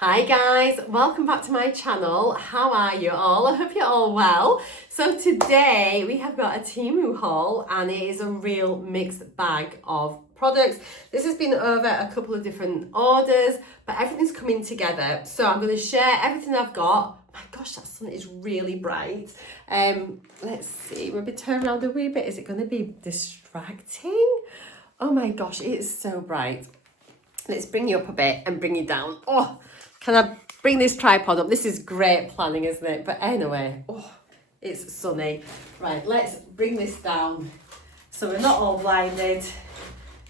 Hi guys, welcome back to my channel. How are you all? I hope you're all well. So today we have got a TEMU haul and it is a real mixed bag of products. This has been over a couple of different orders, but everything's coming together. So I'm going to share everything I've got. My gosh, that sun is really bright. Let's see, maybe turn around a wee bit. Is it going to be distracting? Oh my gosh, it is so bright. Let's bring you up a bit and bring you down. Oh, can I bring this tripod up? This is great planning, isn't it? But anyway, oh, it's sunny. Right, let's bring this down so we're not all blinded.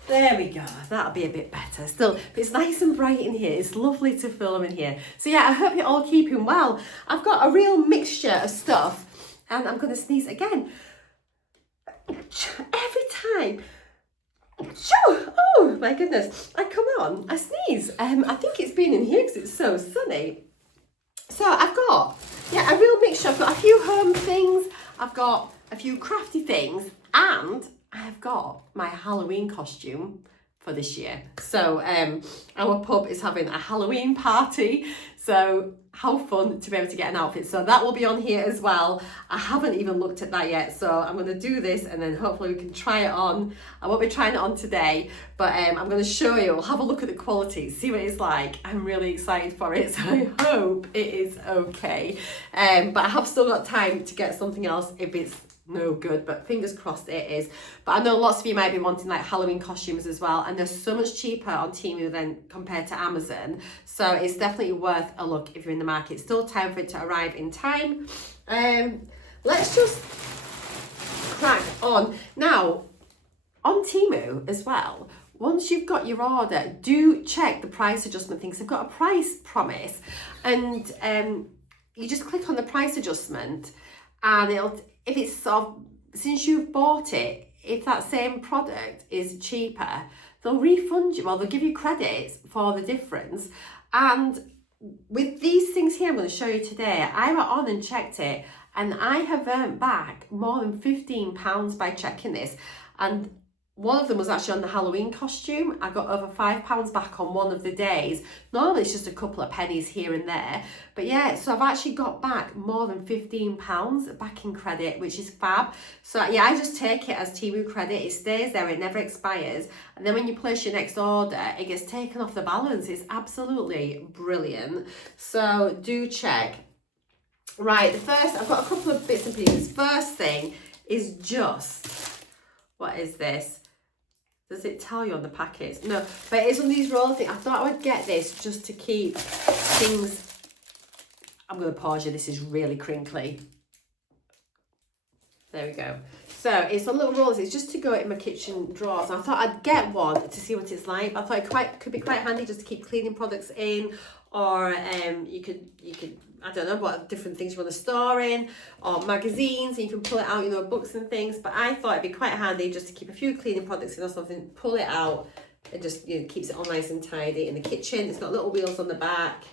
There we go. That'll be a bit better. Still, it's nice and bright in here. It's lovely to film in here. So yeah, I hope you're all keeping well. I've got a real mixture of stuff and I'm going to sneeze again. Every time. Oh my goodness, I come on, I sneeze. I think it's been in here because it's so sunny. So I've got, a real mixture. I've got a few home things, I've got a few crafty things, and I've got my Halloween costume for this year. So our pub is having a Halloween party, so how fun to be able to get an outfit. So that will be on here as well. I haven't even looked at that yet, so I'm going to do this and then hopefully we can try it on. I won't be trying it on today, but I'm going to show you. We'll have a look at the quality, see what it's like. I'm really excited for it, so I hope it is okay. But I have still got time to get something else if it's no good, but fingers crossed it is. But I know lots of you might be wanting like Halloween costumes as well, and they're so much cheaper on Temu than compared to Amazon, so it's definitely worth a look if you're in the market. Still time for it to arrive in time. Let's just crack on now. On Temu as well, once you've got your order, do check the price adjustment things. They've got a price promise, and you just click on the price adjustment and it'll, if it's sort of, since you've bought it, if that same product is cheaper, they'll refund you, or they'll give you credits for the difference. And with these things here I'm going to show you today, I went on and checked it and I have earned back more than £15 by checking this. And one of them was actually on the Halloween costume. I got over £5 back on one of the days. Normally it's just a couple of pennies here and there. But yeah, so I've actually got back more than £15 back in credit, which is fab. So yeah, I just take it as Temu credit. It stays there, it never expires. And then when you place your next order, it gets taken off the balance. It's absolutely brilliant. So do check. Right, I've got a couple of bits and pieces. First thing is just, what is this? Does it tell you on the packets? No, but it's on these roll things. I thought I would get this just to keep things. I'm going to pause you. This is really crinkly. There we go. So it's on little rollers. It's just to go in my kitchen drawers. I thought I'd get one to see what it's like. I thought it could be quite handy just to keep cleaning products in, or you could I don't know what different things you want to store in, or magazines, and you can pull it out, you know, books and things. But I thought it'd be quite handy just to keep a few cleaning products in or something, pull it out, and just, you know, keeps it all nice and tidy in the kitchen. It's got little wheels on the back,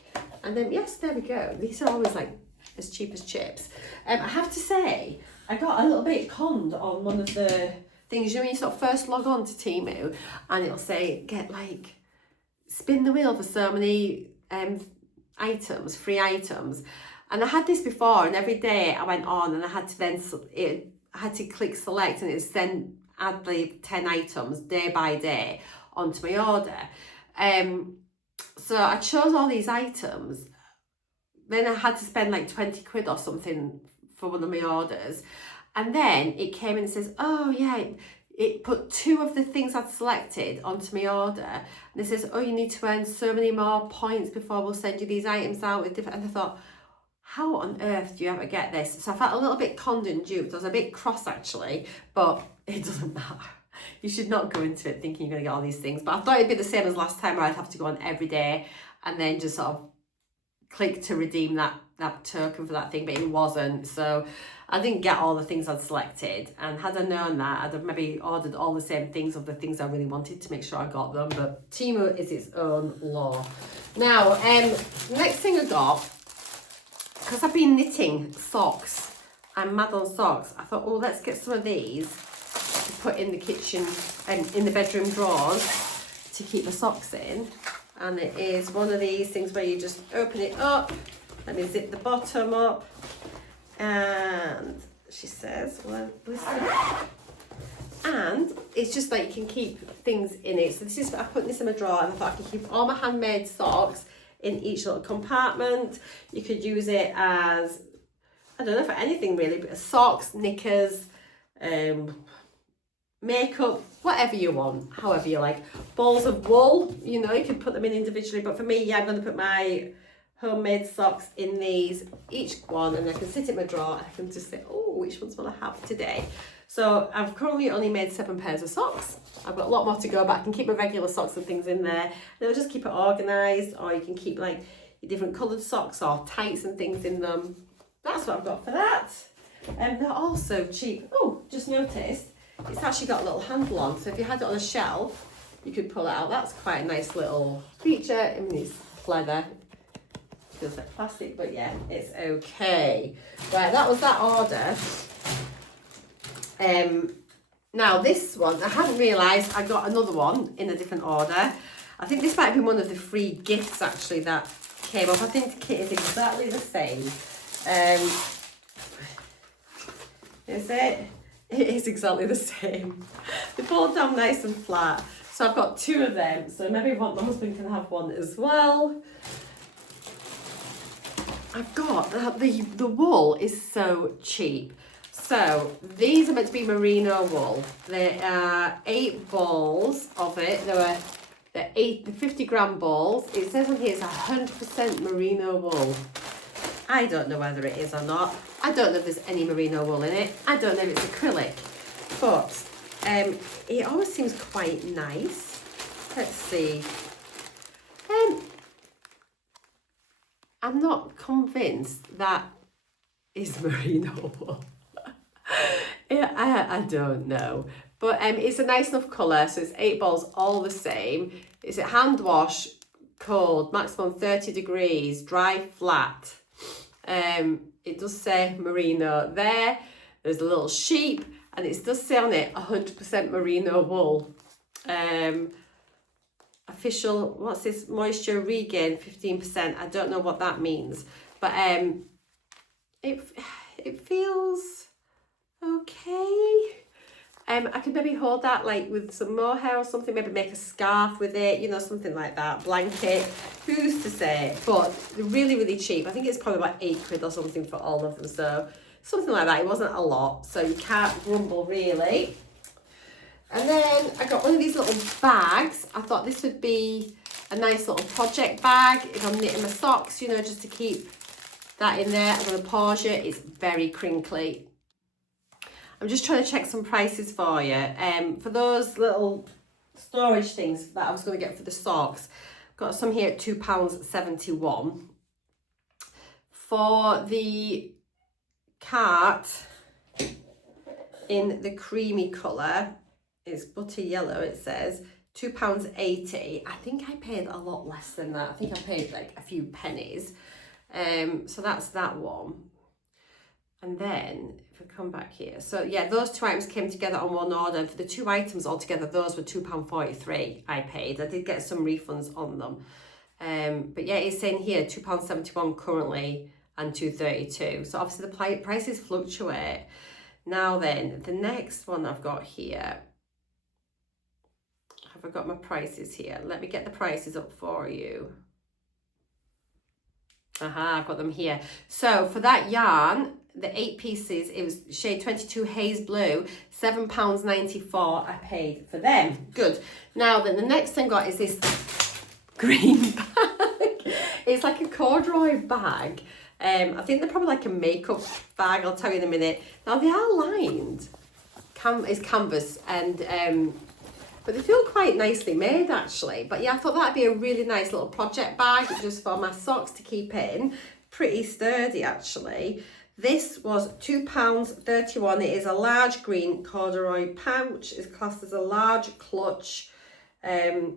and then yes, there we go. These are always like as cheap as chips. I have to say, I got a little bit conned on one of the things. You know, when you sort of first log on to Temu, and it'll say spin the wheel for so many items, free items. And I had this before, and every day I went on and I had to click select, and it's then add the 10 items day by day onto my order. So I chose all these items. Then I had to spend like 20 quid or something for one of my orders. And then it came and says, oh yeah, it put 2 of the things I'd selected onto my order. And it says, oh, you need to earn so many more points before we'll send you these items out with different. And I thought, how on earth do you ever get this? So I felt a little bit conned and duped. I was a bit cross actually, but it doesn't matter. You should not go into it thinking you're going to get all these things. But I thought it'd be the same as last time, where I'd have to go on every day and then just sort of click to redeem that token for that thing, but it wasn't. So I didn't get all the things I'd selected, and had I known that, I'd have maybe ordered all the same things of the things I really wanted to make sure I got them. But Temu is its own law. Now, next thing I got, because I've been knitting socks, I'm mad on socks, I thought, oh, let's get some of these to put in the kitchen and in the bedroom drawers to keep the socks in. And it is one of these things where you just open it up. Let me zip the bottom up. And she says, well, listen. And it's just like you can keep things in it. So this is, I put this in my drawer and I thought I could keep all my handmade socks in each little compartment. You could use it as, I don't know, for anything really, but socks, knickers, makeup, whatever you want, however you like. Balls of wool, you know, you could put them in individually, but for me, yeah, I'm going to put my homemade socks in these, each one, and I can sit in my drawer and I can just say, oh, which ones will I have today? So I've currently only made 7 pairs of socks. I've got a lot more to go, but I can keep my regular socks and things in there. And it'll just keep it organised, or you can keep like your different coloured socks or tights and things in them. That's what I've got for that. And they're also cheap. Oh, just noticed, it's actually got a little handle on. So if you had it on a shelf, you could pull it out. That's quite a nice little feature. I mean, it's leather. Feels like plastic, but yeah, it's okay. Right, that was that order. Now this one, I hadn't realised I got another one in a different order. I think this might have been one of the free gifts actually that came up. I think the kit is exactly the same. Is it? It is exactly the same. They fall down nice and flat. So I've got 2 of them. So maybe my husband can have one as well. I've got, the wool is so cheap. So these are meant to be merino wool. There are 8 balls of it. They're 50 gram balls. It says on here it's 100% merino wool. I don't know whether it is or not. I don't know if there's any merino wool in it. I don't know if it's acrylic. But it always seems quite nice. Let's see. I'm not convinced that is merino wool. Yeah, I don't know, but it's a nice enough colour. So it's 8 balls, all the same. It's a hand wash, cold, maximum 30 degrees, dry flat. It does say merino there. There's a little sheep, and it does say on it 100% merino wool. Official, what's this? Moisture regain 15%. I don't know what that means, but it feels okay. I could maybe hold that like with some mohair or something, maybe make a scarf with it, you know, something like that, blanket, who's to say. But they're really, really cheap. I think it's probably about £8 or something for all of them, so something like that. It wasn't a lot, so you can't grumble really. And then I got one of these little bags. I thought this would be a nice little project bag if I'm knitting my socks, you know, just to keep that in there. I'm going to pause it. It's very crinkly. I'm just trying to check some prices for you. For those little storage things that I was going to get for the socks, got some here at £2.71. For the cart in the creamy colour, it's butter yellow, it says, £2.80. I think I paid a lot less than that. I think I paid like a few pennies. So that's that one. And then if I come back here, so yeah, those 2 items came together on one order, and for the 2 items altogether, those were £2.43 I paid. I did get some refunds on them. But yeah, it's saying here £2.71 currently and £2.32. So obviously the prices fluctuate. Now then, the next one I've got here, have I got my prices here? Let me get the prices up for you. I've got them here. So for that yarn, the 8 pieces, it was shade 22 haze blue, £7.94 I paid for them. Good. Now then, the next thing I got is this green bag. It's like a corduroy bag. I think they're probably like a makeup bag, I'll tell you in a minute. Now they are lined, it's canvas, and but they feel quite nicely made actually. But yeah, I thought that'd be a really nice little project bag just for my socks to keep in. Pretty sturdy actually. This was £2.31. It is a large green corduroy pouch. It's classed as a large clutch. I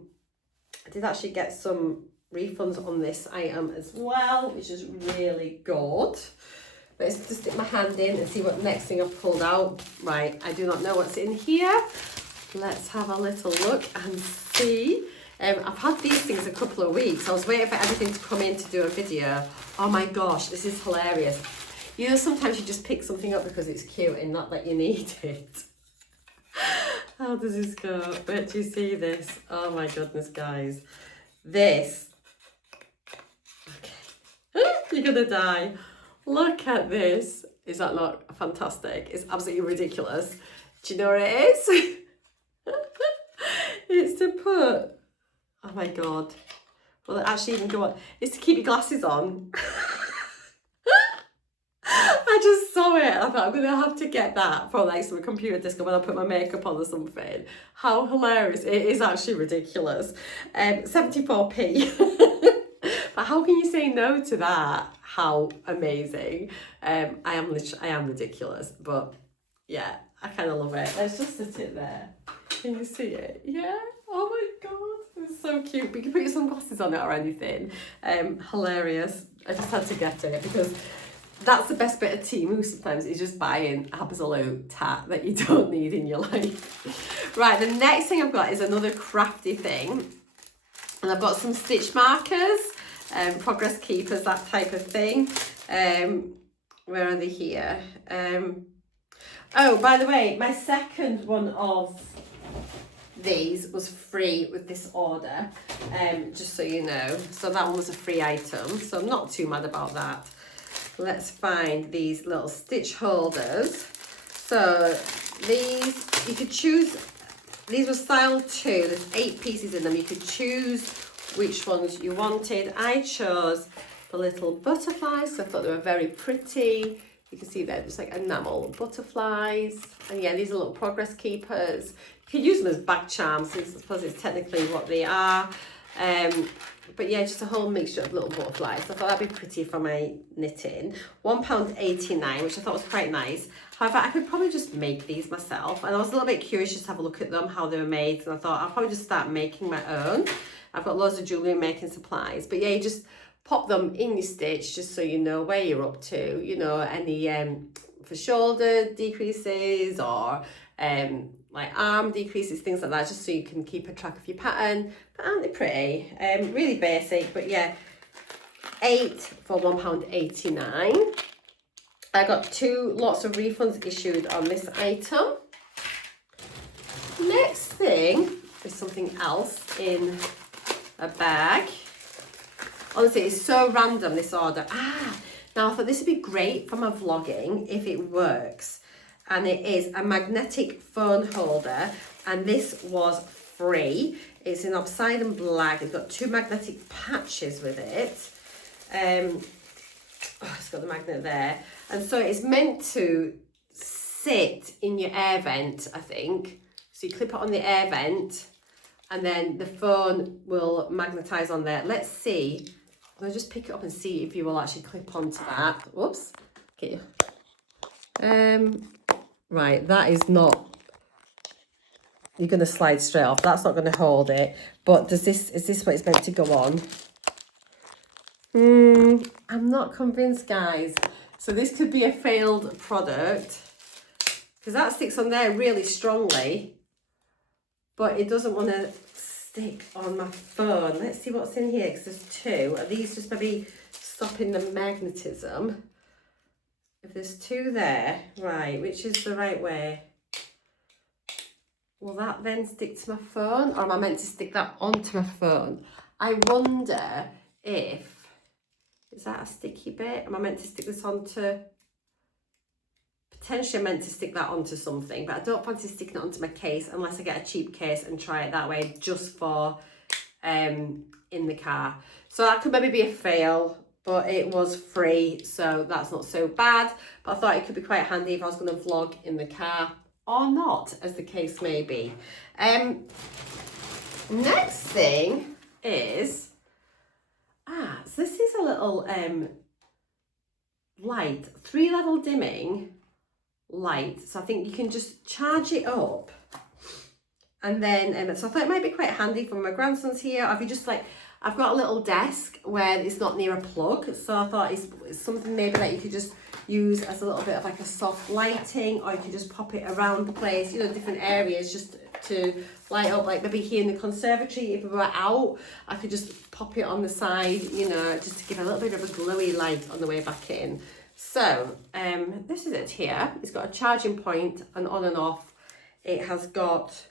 did actually get some refunds on this item as well, which is really good. But it's to stick my hand in and see what the next thing I've pulled out. Right, I do not know what's in here. Let's have a little look and see. I've had these things a couple of weeks. I was waiting for everything to come in to do a video. Oh my gosh, this is hilarious. You know, sometimes you just pick something up because it's cute and not that you need it. How does this go? Wait, do you see this? Oh my goodness, guys. This. Okay. You're gonna die. Look at this. Is that not fantastic? It's absolutely ridiculous. Do you know what it is? It's to put, oh my God. Well, it actually even go on. It's to keep your glasses on. I just saw it. I thought I'm going to have to get that for like some computer disco when I put my makeup on or something. How hilarious. It is actually ridiculous. 74p. But how can you say no to that? How amazing. I am ridiculous. But yeah, I kind of love it. Let's just sit it there. Can you see it? Yeah. Oh my God. It's so cute. But you can put your sunglasses on it or anything. Hilarious. I just had to get it because that's the best bit of TEMU sometimes, is just buying absolute tat that you don't need in your life. Right, the next thing I've got is another crafty thing. And I've got some stitch markers, progress keepers, that type of thing. Where are they here? Oh, by the way, my second one of these was free with this order, just so you know. So that one was a free item, so I'm not too mad about that. Let's find these little stitch holders. So these, you could choose, these were style 2, there's 8 pieces in them. You could choose which ones you wanted. I chose the little butterflies, so I thought they were very pretty. You can see they're just like enamel butterflies. And yeah, these are little progress keepers. You can use them as bag charms, I suppose it's technically what they are. But yeah, just a whole mixture of little butterflies. I thought that'd be pretty for my knitting. £1.89, which I thought was quite nice. However, I could probably just make these myself. And I was a little bit curious just to have a look at them, how they were made. And I thought I'll probably just start making my own. I've got loads of jewellery making supplies. But yeah, you just pop them in your stitch just so you know where you're up to. You know, any for shoulder decreases or like arm decreases, things like that, just so you can keep a track of your pattern. But aren't they pretty? Really basic, but yeah, 8 for £1.89. I got lots of refunds issued on this item. Next thing is something else in a bag. Honestly, it's so random, this order. Now I thought this would be great for my vlogging if it works. And it is a magnetic phone holder, and this was free. It's in Obsidian Black. It's got 2 magnetic patches with it. It's got the magnet there. And so it's meant to sit in your air vent, I think. So you clip it on the air vent, and then the phone will magnetize on there. Let's see. I'm gonna just pick it up and see if you will actually clip onto that. Whoops. Okay. Right, that is not, you're going to slide straight off. That's not going to hold it. But is this what it's meant to go on? I'm not convinced, guys. So this could be a failed product, because that sticks on there really strongly, but it doesn't want to stick on my phone. Let's see what's in here, because there's 2. Are these just maybe stopping the magnetism? If there's 2 there, right, which is the right way? Will that then stick to my phone, or am I meant to stick that onto my phone? I wonder if, is that a sticky bit? Am I meant to stick this onto, potentially I'm meant to stick that onto something, but I don't fancy sticking it onto my case unless I get a cheap case and try it that way just for in the car. So that could maybe be a fail. But it was free, so that's not so bad. But I thought it could be quite handy if I was going to vlog in the car, or not, as the case may be. Next thing is, so this is a little light, 3-level dimming light. So I think you can just charge it up. And then, so I thought it might be quite handy for my grandson's here, or if you just like, I've got a little desk where it's not near a plug, so I thought it's something maybe that you could just use as a little bit of like a soft lighting, or you could just pop it around the place, you know, different areas just to light up, like maybe here in the conservatory if we were out, I could just pop it on the side, you know, just to give a little bit of a glowy light on the way back in. So this is it here. It's got a charging point and on and off. It has got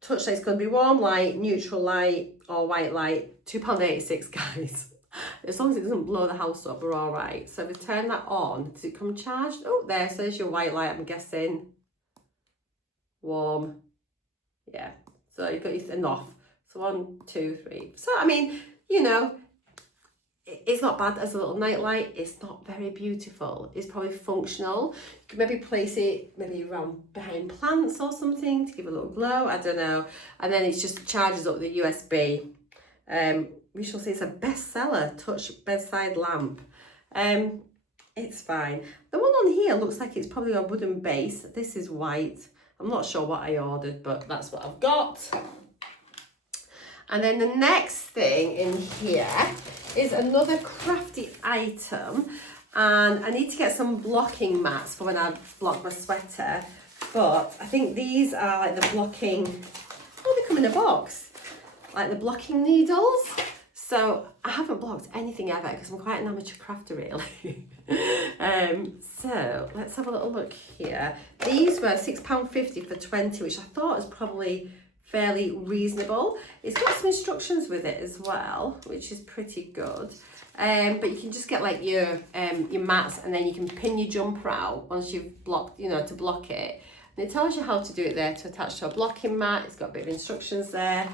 touch light. It's going to be warm light, neutral light or white light. £2.86 guys. As long as it doesn't blow the house up, we're all right. So if we turn that on, does it come charged? Oh, there, so there's your white light, I'm guessing. Warm. Yeah, so you've got your and off. So 1, 2, 3. So, I mean, you know, it's not bad as a little night light. It's not very beautiful. It's probably functional. You can maybe place it maybe around behind plants or something to give a little glow. I don't know. And then it just charges up the USB. We shall see. It's a bestseller, touch bedside lamp. It's fine. The one on here looks like it's probably a wooden base. This is white. I'm not sure what I ordered, but that's what I've got. And then the next thing in here is another crafty item. And I need to get some blocking mats for when I block my sweater. But I think these are like the blocking, oh, they come in a box. Like the blocking needles. So I haven't blocked anything ever because I'm quite an amateur crafter really. So let's have a little look here. These were £6.50 for 20, which I thought was probably fairly reasonable. It's got some instructions with it as well, which is pretty good. But you can just get like your mats, and then you can pin your jumper out once you've blocked, you know, to block it. And it tells you how to do it there to attach to a blocking mat. It's got a bit of instructions there.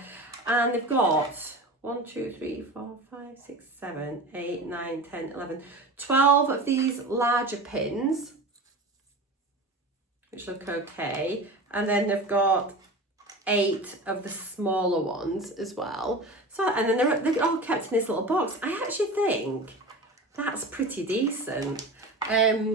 And they've got 1, 2, 3, 4, 5, 6, 7, 8, 9, 10, 11, 12 of these larger pins, which look okay. And then they've got 8 of the smaller ones as well. So, and then they're all kept in this little box. I actually think that's pretty decent. I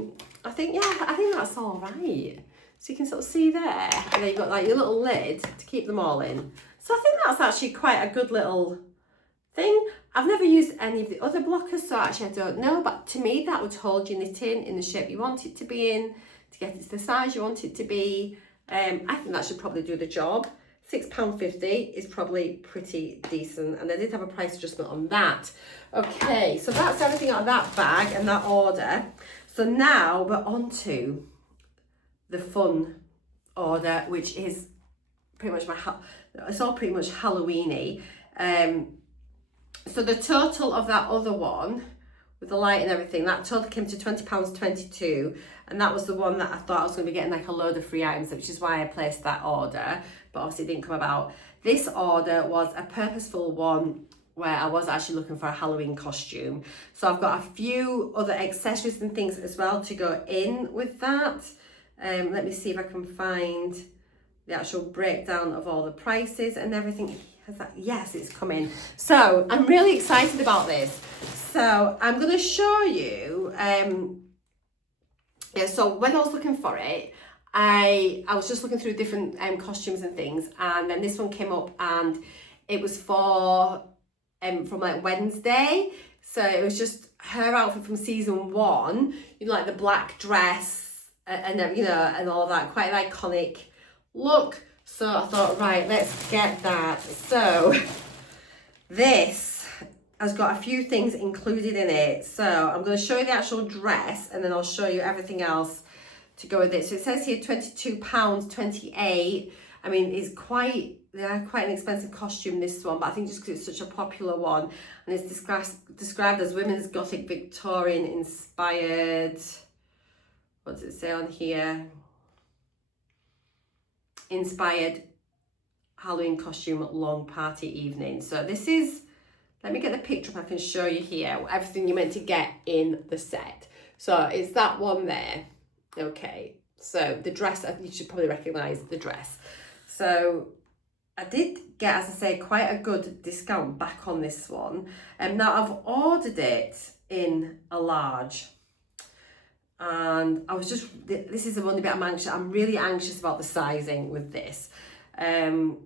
think that's all right. So you can sort of see there, and then you've got like your little lid to keep them all in. So I think that's actually quite a good little thing. I've never used any of the other blockers, so actually I don't know, but to me that would hold your knitting in the shape you want it to be in, to get it to the size you want it to be. I think that should probably do the job. £6.50 is probably pretty decent, and I did have a price adjustment on that. Okay, so that's everything out of that bag and that order. So now we're on to the fun order, which is pretty much it's all pretty much Halloween-y. So the total of that other one, with the light and everything, that total came to £20.22, and that was the one that I thought I was going to be getting like a load of free items, which is why I placed that order, but obviously it didn't come about. This order was a purposeful one where I was actually looking for a Halloween costume. So I've got a few other accessories and things as well to go in with that. Let me see if I can find the actual breakdown of all the prices and everything. Yes, it's coming. So I'm really excited about this. So I'm going to show you, so when I was looking for it, I was just looking through different costumes and things, and then this one came up, and it was for from like Wednesday. So it was just her outfit from season 1, you know, like the black dress and you know, and all of that, quite an iconic look. So I thought, right, let's get that. So this has got a few things included in it. So I'm going to show you the actual dress, and then I'll show you everything else to go with it. So it says here £22.28. I mean, they are quite an expensive costume, this one, but I think just because it's such a popular one, and it's described as women's gothic Victorian inspired. What does it say on here? Inspired Halloween costume long party evening. So this is, let me get the picture up, I can show you here everything you're meant to get in the set. So it's that one there. Okay, so the dress, you should probably recognize the dress. So I did get, as I say, quite a good discount back on this one. Now I've ordered it in a large, and I was just, this is the only bit I'm really anxious about the sizing with this, because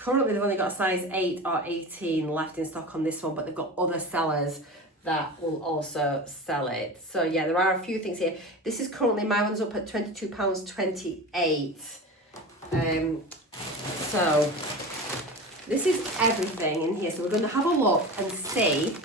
currently they've only got a size 8 or 18 left in stock on this one, but they've got other sellers that will also sell it. So yeah, there are a few things here. This is currently, my one's up at £22.28. So this is everything in here. So we're going to have a look and see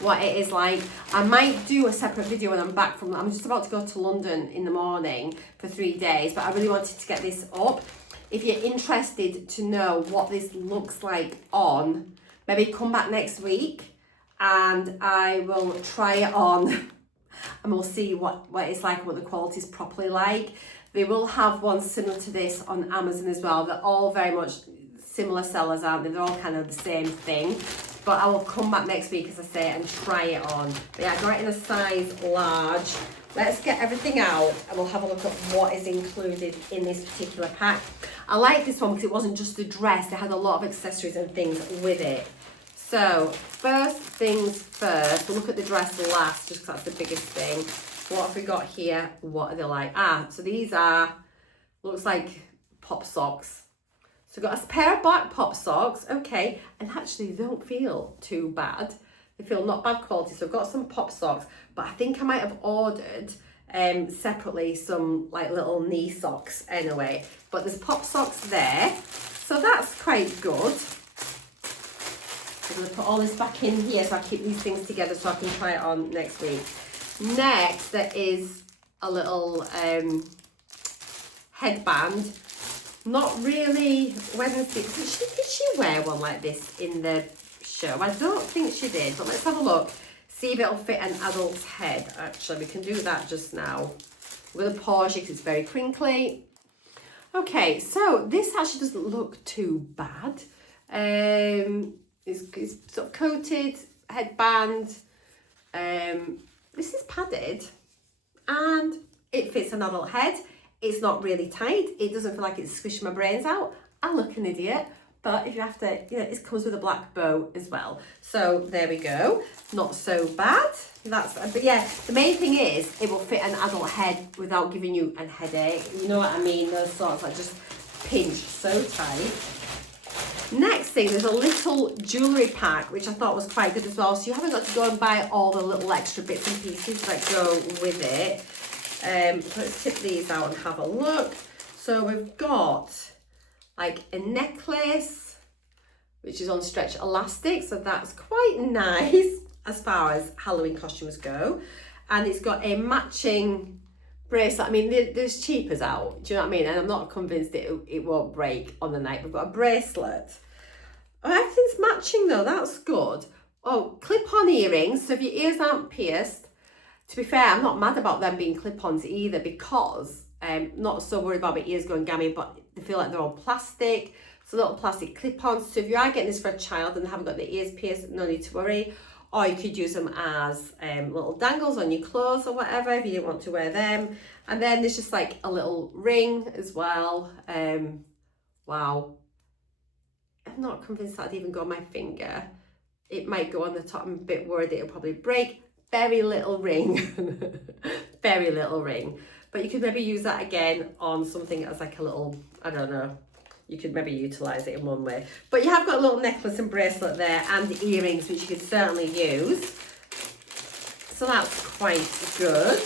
what it is like. I might do a separate video when I'm back from, I'm just about to go to London in the morning for 3 days, but I really wanted to get this up. If you're interested to know what this looks like on, maybe come back next week and I will try it on and we'll see what it's like and what the quality is properly like. They will have one similar to this on Amazon as well. They're all very much similar sellers, aren't they? They're all kind of the same thing. But I will come back next week, as I say, and try it on. But yeah, I got it in a size large. Let's get everything out and we'll have a look at what is included in this particular pack. I like this one because it wasn't just the dress. It had a lot of accessories and things with it. So first things first, we'll look at the dress last just because that's the biggest thing. What have we got here? What are they like? So these are, looks like pop socks. So I've got a pair of black pop socks, okay, and actually they don't feel too bad. They feel not bad quality. So I've got some pop socks, but I think I might have ordered separately some like little knee socks anyway. But there's pop socks there, so that's quite good. I'm going to put all this back in here so I keep these things together so I can try it on next week. Next, there is a little headband. Not really Wednesday. Did she wear one like this in the show? I don't think she did, but let's have a look. See if it'll fit an adult's head. Actually, we can do that just now. We're going to pause because it's very crinkly. Okay, so this actually doesn't look too bad. It's sort of coated headband. This is padded and it fits an adult head. It's not really tight. It doesn't feel like it's squishing my brains out. I look an idiot, but if you have to, it comes with a black bow as well. So there we go. Not so bad. But yeah, the main thing is it will fit an adult head without giving you a headache. You know what I mean? Those sorts that just pinch so tight. Next thing, there's a little jewellery pack, which I thought was quite good as well. So you haven't got to go and buy all the little extra bits and pieces that go with it. Let's tip these out and have a look. So we've got like a necklace, which is on stretch elastic. So that's quite nice as far as Halloween costumes go. And it's got a matching bracelet. I mean, there's cheapers out. Do you know what I mean? And I'm not convinced it won't break on the night. We've got a bracelet. Oh, everything's matching though. That's good. Oh, clip-on earrings. So if your ears aren't pierced, to be fair, I'm not mad about them being clip-ons either because I'm not so worried about my ears going gammy, but they feel like they're all plastic. So little plastic clip-ons. So if you are getting this for a child and they haven't got their ears pierced, no need to worry. Or you could use them as little dangles on your clothes or whatever if you didn't want to wear them. And then there's just like a little ring as well. Wow. I'm not convinced that'd even go on my finger. It might go on the top. I'm a bit worried it'll probably break. Very little ring. Very little ring. But you could maybe use that again on something as like a little, I don't know. You could maybe utilise it in one way. But you have got a little necklace and bracelet there and earrings, which you could certainly use. So that's quite good.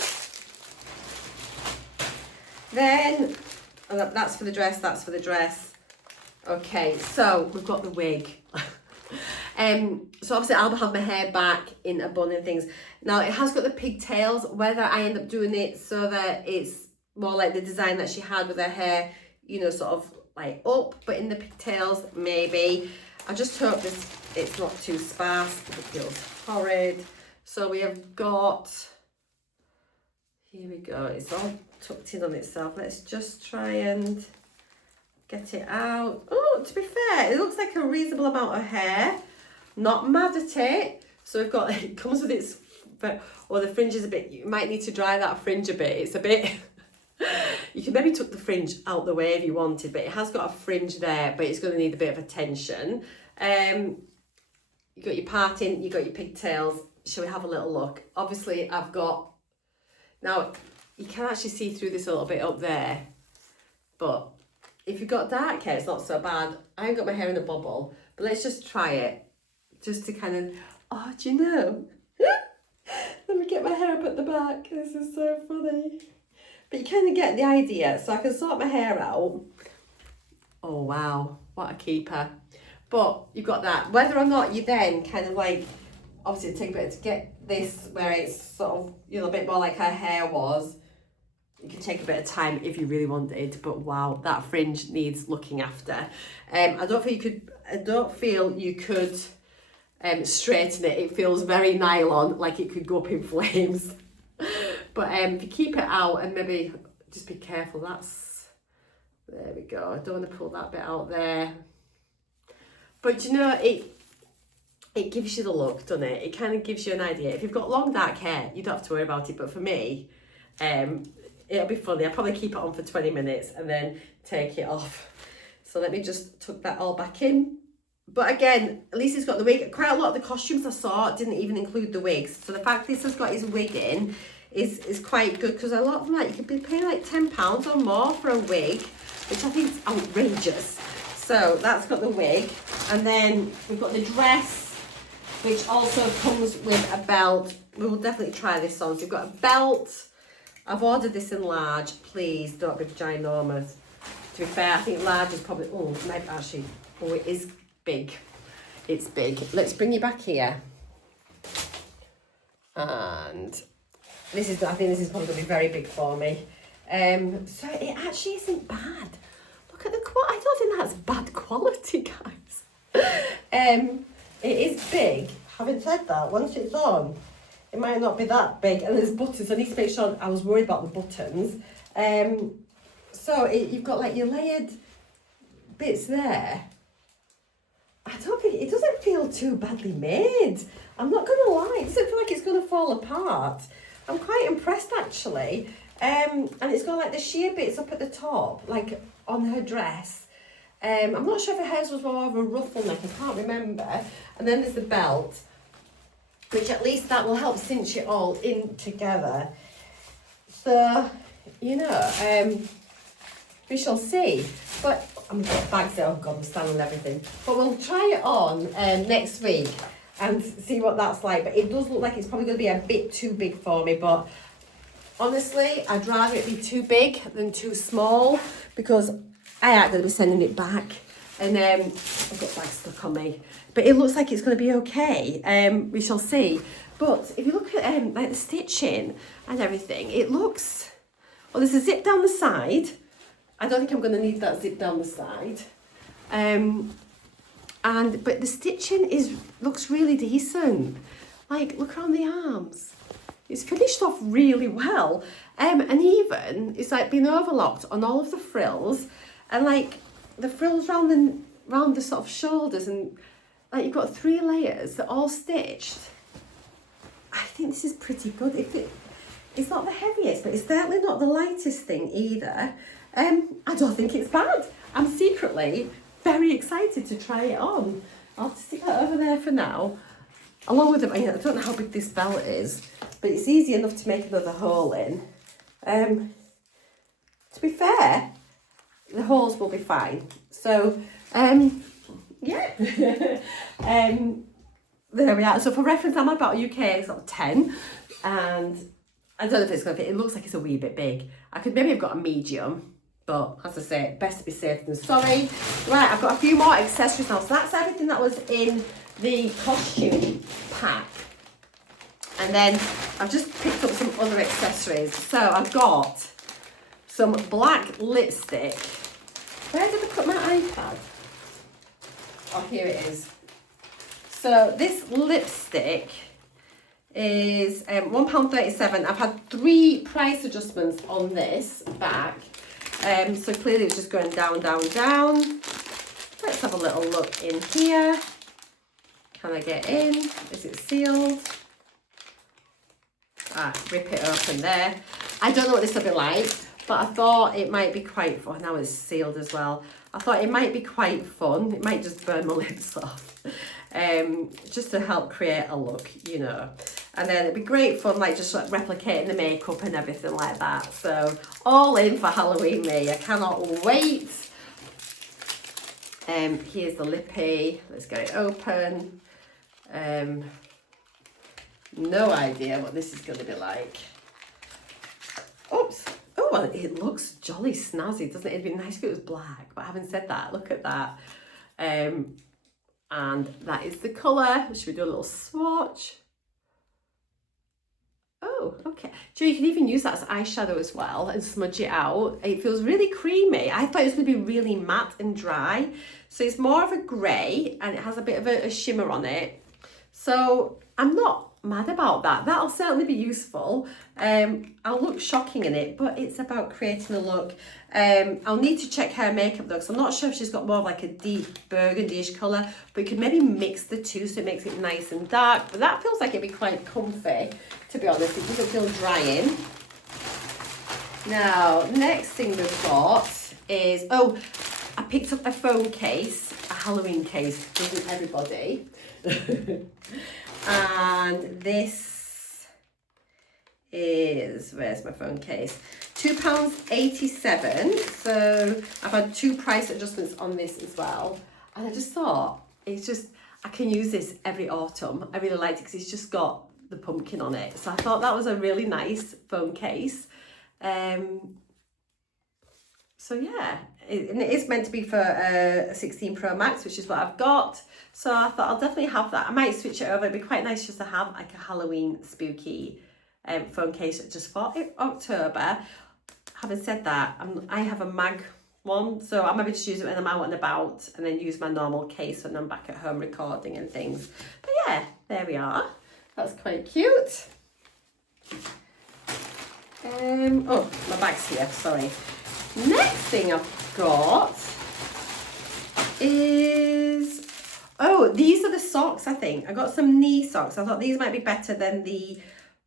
Then, that's for the dress, that's for the dress. Okay, so we've got the wig. So obviously I'll have my hair back in a bun and things. Now it has got the pigtails, whether I end up doing it so that it's more like the design that she had with her hair, sort of like up, but in the pigtails, maybe. I just hope it's not too sparse, it feels horrid. So we have got, here we go, it's all tucked in on itself. Let's just try and get it out. Oh, to be fair, it looks like a reasonable amount of hair. Not mad at it. So we've got, it comes with its, or the fringe is a bit, you might need to dry that fringe a bit. It's a bit, you can maybe tuck the fringe out the way if you wanted, but it has got a fringe there, but it's going to need a bit of attention. You got your parting, you got your pigtails. Shall we have a little look? Obviously I've got, now you can actually see through this a little bit up there, but if you've got dark hair, it's not so bad. I ain't got my hair in a bubble, but let's just try it. Just to kind of, oh, do you know? Let me get my hair up at the back. This is so funny. But you kind of get the idea. So I can sort my hair out. Oh, wow. What a keeper. But you've got that. Whether or not you then kind of like, obviously take a bit to get this where it's sort of, you know, a bit more like her hair was. You can take a bit of time if you really wanted, but wow, that fringe needs looking after. I don't feel you could straighten it. It feels very nylon, like it could go up in flames. But if you keep it out and maybe just be careful, there we go. I don't want to pull that bit out there. But you know, it gives you the look, doesn't it? It kind of gives you an idea. If you've got long dark hair, you don't have to worry about it. But for me, it'll be funny. I'll probably keep it on for 20 minutes and then take it off. So let me just tuck that all back in. But again, at least he's got the wig. Quite a lot of the costumes I saw didn't even include the wigs. So the fact this has got his wig in is quite good, because a lot of them, like, you could be paying like £10 or more for a wig, which I think is outrageous. So that's got the wig. And then we've got the dress, which also comes with a belt. We will definitely try this on. So we've got a belt. I've ordered this in large. Please don't be ginormous. To be fair, I think large is probably, maybe actually, it is big. It's big. Let's bring you back here. And I think this is probably going to be very big for me. So it actually isn't bad. Look at the quality. I don't think that's bad quality, guys. It is big. Having said that, once it's on, it might not be that big. And there's buttons. I need to make sure. I was worried about the buttons. So you've got like your layered bits there. I don't think, it doesn't feel too badly made. I'm not going to lie. It doesn't feel like it's going to fall apart. I'm quite impressed, actually. And it's got like the sheer bits up at the top, like on her dress. I'm not sure if hers was more of a ruffle neck. I can't remember. And then there's the belt, which at least that will help cinch it all in together. So, you know, we shall see. But I'm got bags there. Oh God, I'm standing on everything. But we'll try it on next week and see what that's like. But it does look like it's probably going to be a bit too big for me. But honestly, I'd rather it be too big than too small, because I ain't going to be sending it back. And I've got bags stuck on me. But it looks like it's going to be okay. We shall see. But if you look at like the stitching and everything, it looks... Well, there's a zip down the side. I don't think I'm going to need that zip down the side. But the stitching looks really decent. Like, look around the arms. It's finished off really well. And even it's like been overlocked on all of the frills, and like the frills round the sort of shoulders, and like you've got 3 layers that are all stitched. I think this is pretty good. It's not the heaviest, but it's certainly not the lightest thing either. I don't think it's bad. I'm secretly very excited to try it on. I'll stick that over there for now. Along with I don't know how big this belt is, but it's easy enough to make another hole in. To be fair, the holes will be fine. So, yeah. There we are. So for reference, I'm about UK sort of 10, and I don't know if it's going to fit. It looks like it's a wee bit big. I could maybe have got a medium, but as I say, best to be safe than sorry. Right, I've got a few more accessories now. So that's everything that was in the costume pack. And then I've just picked up some other accessories. So I've got some black lipstick. Where did I put my iPad? Oh, here it is. So this lipstick is £1.37. I've had 3 price adjustments on this back. So clearly it's just going down, down, down. Let's have a little look in here. Can I get in? Is it sealed? Rip it open there. I don't know what this will be like, but I thought it might be quite fun. Now it's sealed as well. I thought it might be quite fun. It might just burn my lips off. Just to help create a look, you know. And then it'd be great fun, like just like replicating the makeup and everything like that. So all in for Halloween me. I cannot wait Here's the lippy. Let's get it open. No idea what this is going to be like. Oops. Oh, well, it looks jolly snazzy, doesn't it? It'd be nice if it was black, but having said that, look at that. And that is the colour. Should we do a little swatch? Oh, okay. So you can even use that as eyeshadow as well and smudge it out. It feels really creamy. I thought it was going to be really matte and dry. So it's more of a grey and it has a bit of a shimmer on it. So I'm not mad about that. That'll certainly be useful. I'll look shocking in it, but it's about creating a look. I'll need to check her makeup though, because I'm not sure if she's got more of like a deep burgundy-ish colour, but you could maybe mix the two so it makes it nice and dark. But that feels like it'd be quite comfy, to be honest. It doesn't feel drying. Now, next thing we've got is, oh, I picked up a phone case, a Halloween case, doesn't everybody? And this is, where's my phone case? £2.87. So I've had 2 price adjustments on this as well. And I just thought, it's just, I can use this every autumn. I really liked it because it's just got the pumpkin on it. So I thought that was a really nice phone case. So yeah, and it is meant to be for a 16 Pro Max, which is what I've got. So I thought I'll definitely have that. I might switch it over. It'd be quite nice just to have like a Halloween spooky phone case just for October. Having said that, I have a mag one, so I maybe just use it when I'm out and about and then use my normal case when I'm back at home recording and things. But yeah, there we are. That's quite cute. Oh, my bag's here, sorry. Next thing I've got is, oh, these are the socks, I think. I got some knee socks. I thought these might be better than the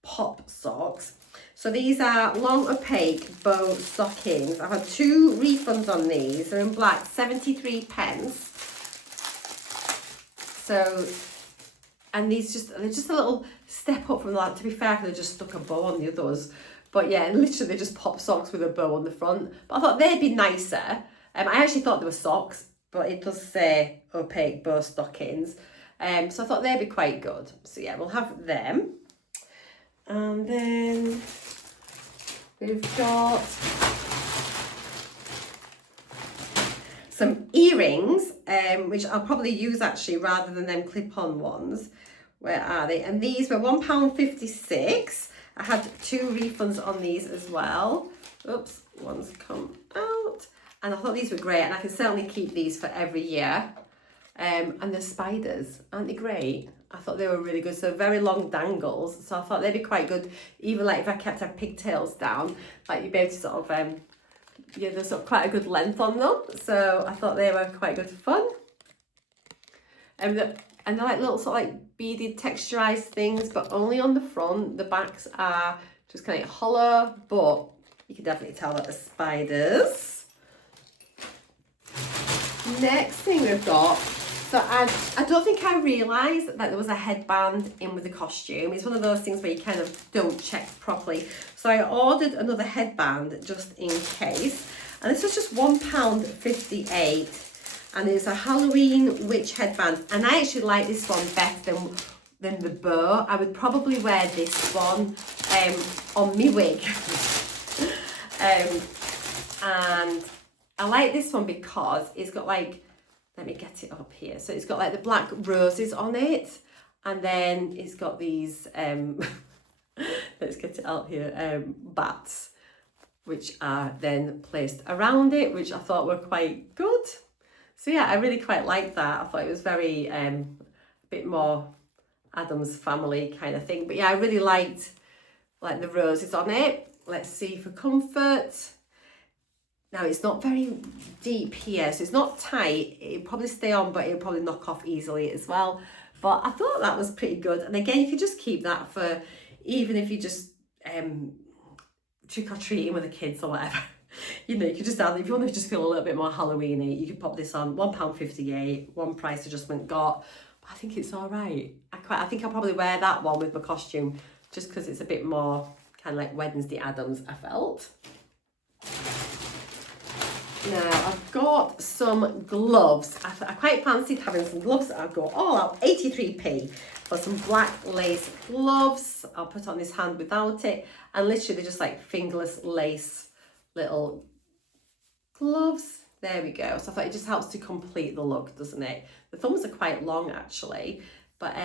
pop socks. So these are long opaque bow stockings. I've had 2 refunds on these. They're in black, 73 pence. So, and these they're just a little step up from that. To be fair, they just stuck a bow on the others. But yeah, literally they just pop socks with a bow on the front. But I thought they'd be nicer. I actually thought they were socks, but it does say opaque bow stockings. So I thought they'd be quite good. So yeah, we'll have them. And then we've got some earrings, which I'll probably use actually rather than them clip-on ones. Where are they? And these were £1.56. I had 2 refunds on these as well. Oops, one's come out. And I thought these were great, and I can certainly keep these for every year. And the spiders, aren't they great? I thought they were really good. So very long dangles. So I thought they'd be quite good, even like if I kept her pigtails down, like you'd be able to sort of, yeah, there's sort of quite a good length on them. So I thought they were quite good fun. And they're like little sort of like beaded texturized things, but only on the front. The backs are just kind of hollow, but you can definitely tell that the spiders. Next thing we've got, so I don't think I realised that there was a headband in with the costume. It's one of those things where you kind of don't check properly. So I ordered another headband just in case. And this was just £1.58. And it's a Halloween witch headband. And I actually like this one better than the bow. I would probably wear this one on my wig. And I like this one because it's got like, let me get it up here. So it's got like the black roses on it. And then it's got these, let's get it out here, bats, which are then placed around it, which I thought were quite good. So yeah, I really quite liked that. I thought it was very, a bit more Addams Family kind of thing. But yeah, I really liked like the roses on it. Let's see for comfort. Now it's not very deep here, so it's not tight. It'll probably stay on, but it'll probably knock off easily as well. But I thought that was pretty good. And again, you can just keep that for, even if you just trick-or-treating with the kids or whatever. You know, you could just add, if you want to just feel a little bit more Halloween-y, you could pop this on. £1.58, 1 price adjustment got. But I think it's all right. I think I'll probably wear that one with my costume, just because it's a bit more kind of like Wednesday Addams, I felt. Now I've got some gloves. I quite fancied having some gloves. I'll go all out, 83p for some black lace gloves. I'll put on this hand without it, and literally they're just like fingerless lace little gloves. There we go. So I thought it just helps to complete the look, doesn't it? The thumbs are quite long actually, but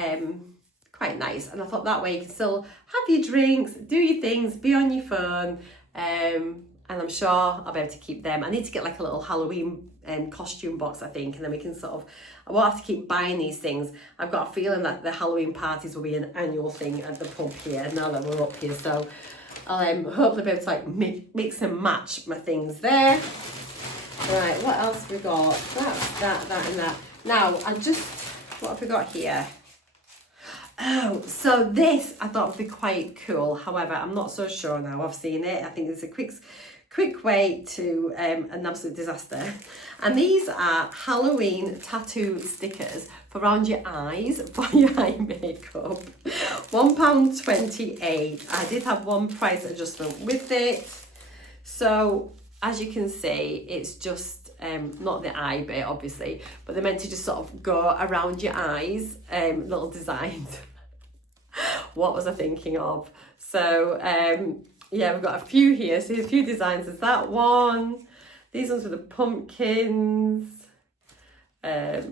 quite nice. And I thought that way you can still have your drinks, do your things, be on your phone, and I'm sure I'll be able to keep them. I need to get like a little Halloween costume box, I think, and then we can sort of, I won't have to keep buying these things. I've got a feeling that the Halloween parties will be an annual thing at the pub here now that we're up here. So I'll hopefully be able to like mix and match my things there. Right, what else have we got? That, and that. Now, what have we got here? Oh, so this I thought would be quite cool. However, I'm not so sure now. I've seen it. I think it's a quick way to an absolute disaster. And these are Halloween tattoo stickers for around your eyes for your eye makeup. £1.28. I did have one price adjustment with it. So as you can see, it's just not the eye bit obviously, but they're meant to just sort of go around your eyes, little designs. What was I thinking of? So yeah, we've got a few here. So a few designs. There's that one. These ones with the pumpkins. There's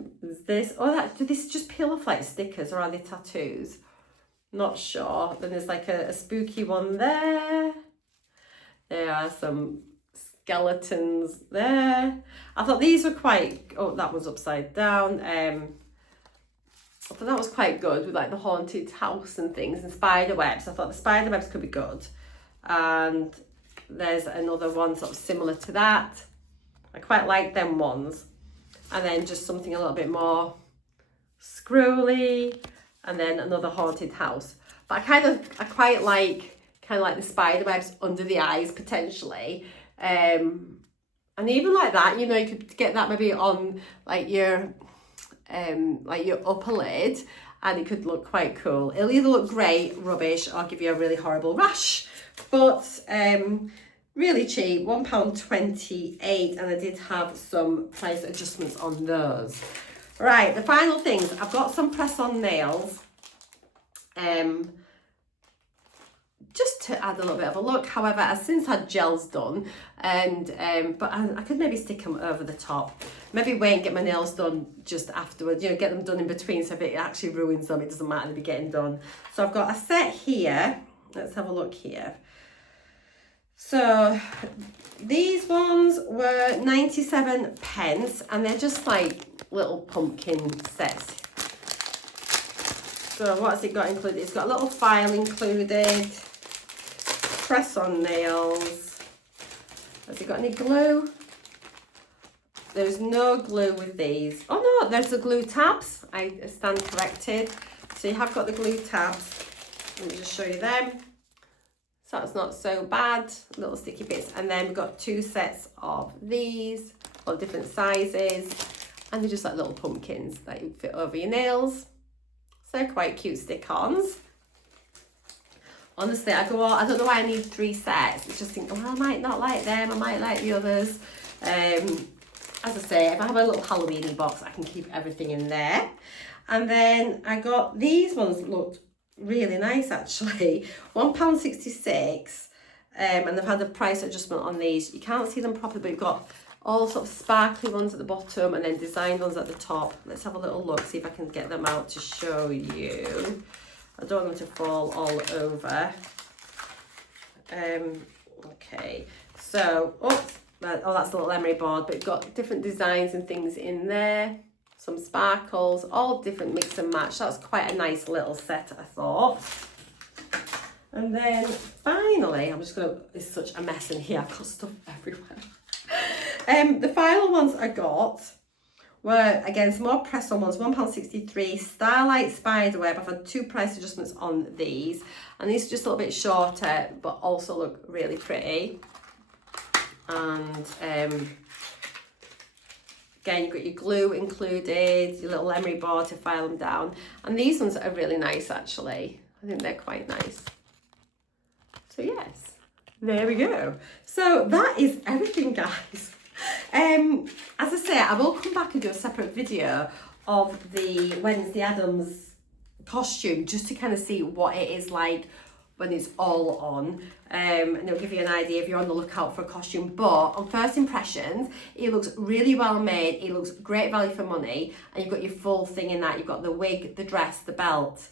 this. Oh, do this just peel off like stickers or are they tattoos? Not sure. Then there's like a spooky one there. There are some skeletons there. I thought these were quite, oh, that one's upside down. I thought that was quite good with like the haunted house and things and spider webs. I thought the spider webs could be good. And there's another one sort of similar to that. I quite like them ones. And then just something a little bit more scrolly, and then another haunted house. But I quite like the spider webs under the eyes potentially. And even like that, you know, you could get that maybe on like your upper lid, and it could look quite cool. It'll either look great, rubbish, or give you a really horrible rash. But really cheap, £1.28, and I did have some price adjustments on those. Right, the final things, I've got some press-on nails. Just to add a little bit of a look. However, I've since had gels done, and but I could maybe stick them over the top. Maybe wait and get my nails done just afterwards, you know, get them done in between, so if it actually ruins them, it doesn't matter, they'll be getting done. So I've got a set here. Let's have a look here. So these ones were 97p, and they're just like little pumpkin sets. So what's it got included? It's got a little file included. Press-on nails. Has it got any glue? There's no glue with these. Oh no, there's the glue tabs. I stand corrected. So you have got the glue tabs. Let me just show you them. So that's not so bad. Little sticky bits. And then we've got two sets of these, all different sizes. And they're just like little pumpkins that you fit over your nails. So they're quite cute stick-ons. Honestly, I don't know why I need 3 sets. It's just think, well, I might not like them, I might like the others. As I say, if I have a little Halloweeny box, I can keep everything in there. And then I got these ones that looked really nice actually. £1.66, and they've had a price adjustment on these. You can't see them properly, but you've got all sort of sparkly ones at the bottom and then designed ones at the top. Let's have a little look, see if I can get them out to show you. I don't want them to fall all over. Okay, so, that's a little emery board, but it's got different designs and things in there. Some sparkles, all different mix and match. That's quite a nice little set, I thought. And then finally, there's such a mess in here. I've got stuff everywhere. The final ones I got were, again, some more press-on ones, £1.63, Starlight Spiderweb. I've had 2 price adjustments on these. And these are just a little bit shorter, but also look really pretty. And again, you've got your glue included, your little emery board to file them down. And these ones are really nice, actually. I think they're quite nice. So yes, there we go. So that is everything, guys. As I say, I will come back and do a separate video of the Wednesday Addams costume, just to kind of see what it is like when it's all on, and it'll give you an idea if you're on the lookout for a costume. But on first impressions, it looks really well made, it looks great value for money, and you've got your full thing in that. You've got the wig, the dress, the belt,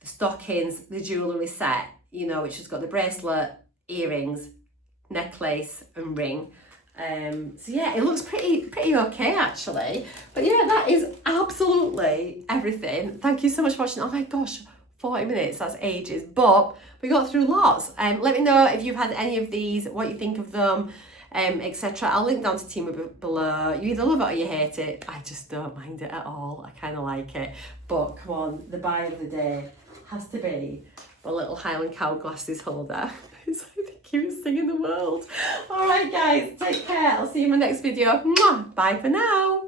the stockings, the jewellery set, you know, which has got the bracelet, earrings, necklace and ring. So yeah, it looks pretty okay actually. But yeah, that is absolutely everything. Thank you so much for watching. Oh my gosh, 40 minutes, that's ages, but we got through lots. Let me know if you've had any of these, what you think of them, etc. I'll link down to TEMU below. You either love it or you hate it. I just don't mind it at all. I kind of like it. But come on, the buy of the day has to be my little Highland Cow glasses holder. It's like the cutest thing in the world. All right, guys, take care. I'll see you in my next video. Mwah! Bye for now.